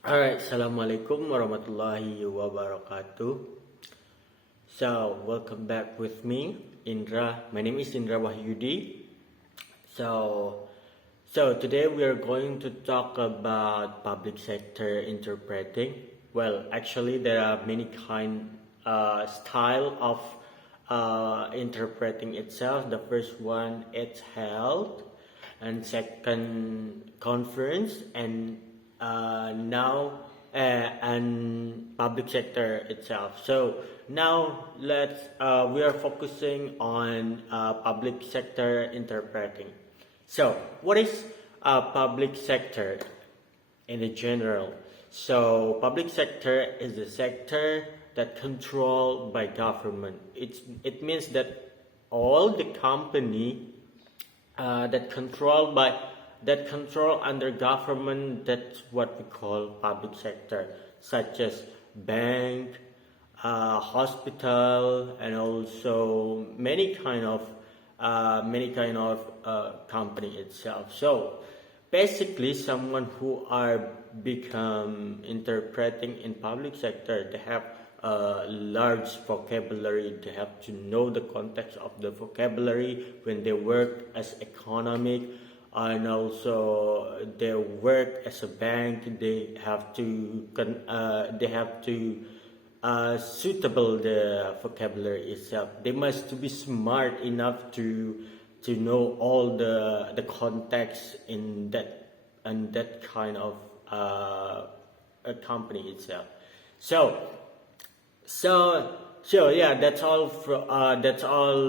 Alright, Assalamualaikum warahmatullahi wabarakatuh. So, welcome back with me, Indra. My name is Indra Wahyudi. So today we are going to talk about public sector interpreting. Well, actually, there are many style of interpreting itself. The first one it's health, and second conference, and now and public sector itself. So now we are focusing on public sector interpreting. So what is public sector in a general? So public sector is the sector that controlled by government. It means that all the company that control under government, that's what we call public sector, such as bank, hospital, and also many kind of company itself. So basically, someone who are become interpreting in public sector, they have a large vocabulary. They have to know the context of the vocabulary when they work as economic, and also their work as a bank. They have to suitable the vocabulary itself. They must be smart enough to know all the context in that kind of a company itself. So yeah, that's all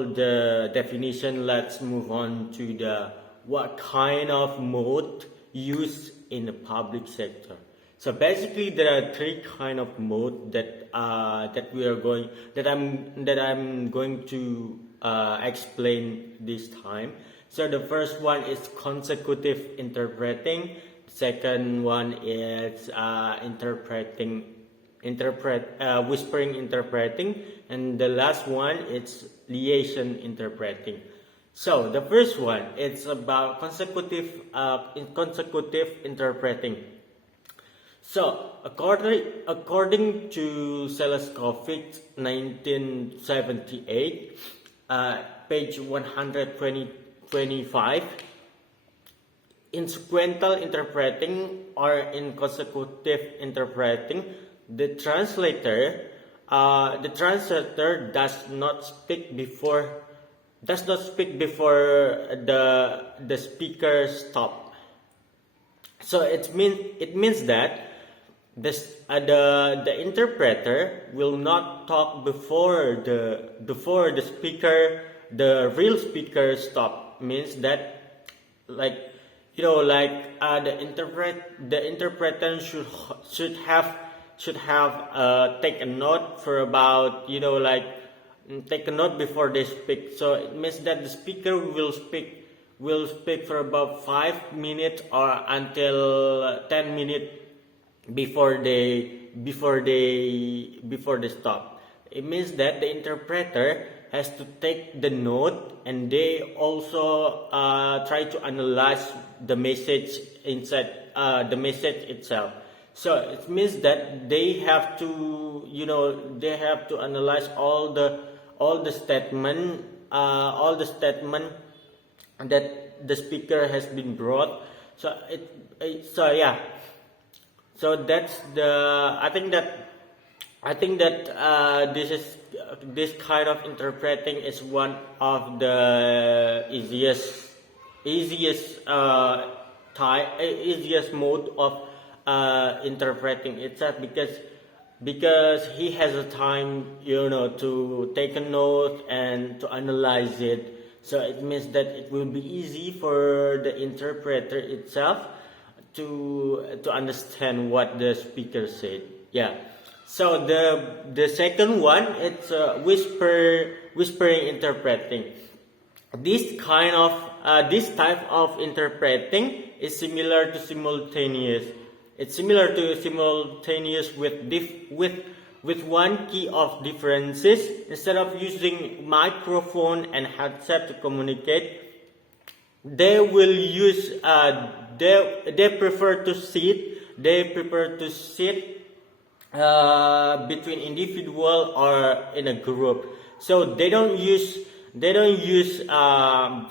the definition. Let's move on to the what kind of mode used in the public sector. So basically, there are three kind of mode that I'm going to explain this time. So the first one is consecutive interpreting. Second one is whispering interpreting, and the last one is liaison interpreting. So the first one, it's about consecutive interpreting. So according to Seleskovich, 1978, page 125, in sequential interpreting or in consecutive interpreting, the translator does not speak before the speaker stop. So it means that the interpreter will not talk before the real speaker stop. Means that, like, the interpreter should have take a note for about, take a note before they speak. So it means that the speaker will speak for about 5 minutes or until 10 minutes before they stop. It means that the interpreter has to take the note, and they also try to analyze the message inside the message itself. So it means that they have to analyze all the statement that the speaker has been brought. So yeah. So that's I think that this kind of interpreting is one of the easiest mode of interpreting itself, because he has a time to take a note and to analyze it. So it means that it will be easy for the interpreter itself to understand what the speaker said. Yeah. So the second one, it's whispering interpreting. This type of interpreting is similar to simultaneous. It's similar to simultaneous with one key of differences. Instead of using microphone and headset to communicate, they will use they prefer to sit they prefer to sit between individual or in a group. So they don't use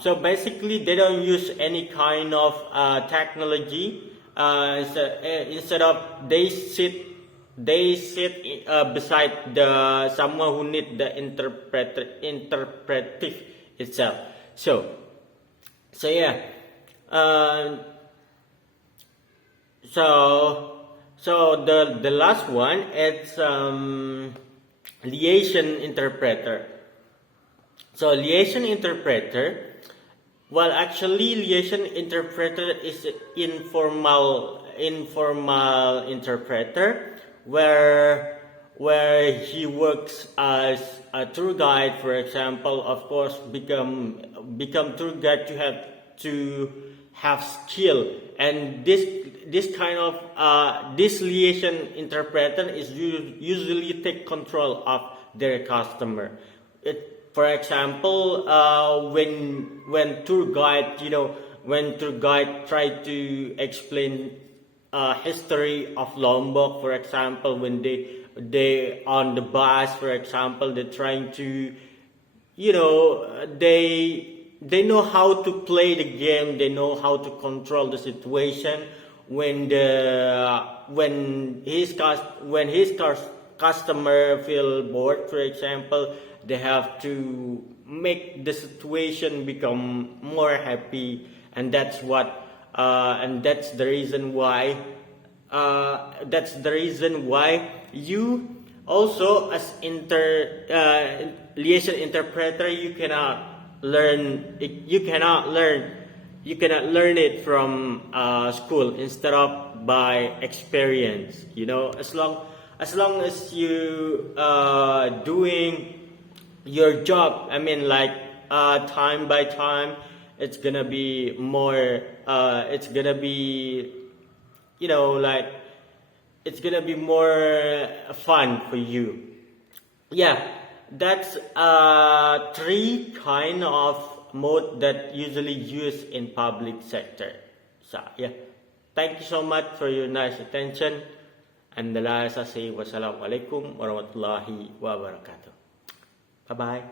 so basically they don't use any kind of technology. Instead of they sit beside the someone who need the interpretive itself. So yeah. So the last one, it's liaison interpreter. So liaison interpreter, well, actually liaison interpreter is informal interpreter where he works as a tour guide, for example. Of course, become tour guide, you have to have skill, and this kind of this liaison interpreter is usually take control of their customer. For example, when tour guide, when tour guide try to explain history of Lombok, for example, when they on the bus, for example, they're trying to, they know how to play the game, they know how to control the situation when his customer feel bored, for example. They have to make the situation become more happy, and that's the reason why you also as liaison interpreter, you cannot learn it from school, instead of by experience. As long as you doing your job, I mean, like time by time, it's gonna be more it's gonna be it's gonna be more fun for you. Yeah, that's 3 kind of mode that usually used in public sector. So yeah, thank you so much for your nice attention, and the last I say wassalamualaikum warahmatullahi wabarakatuh. Bye bye.